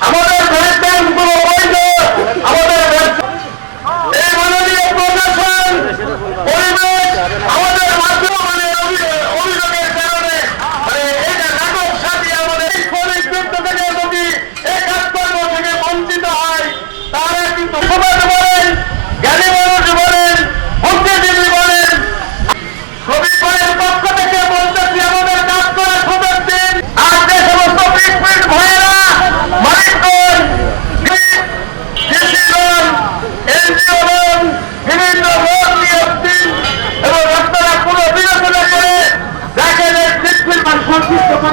আমাদের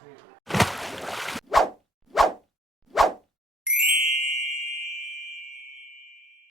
too.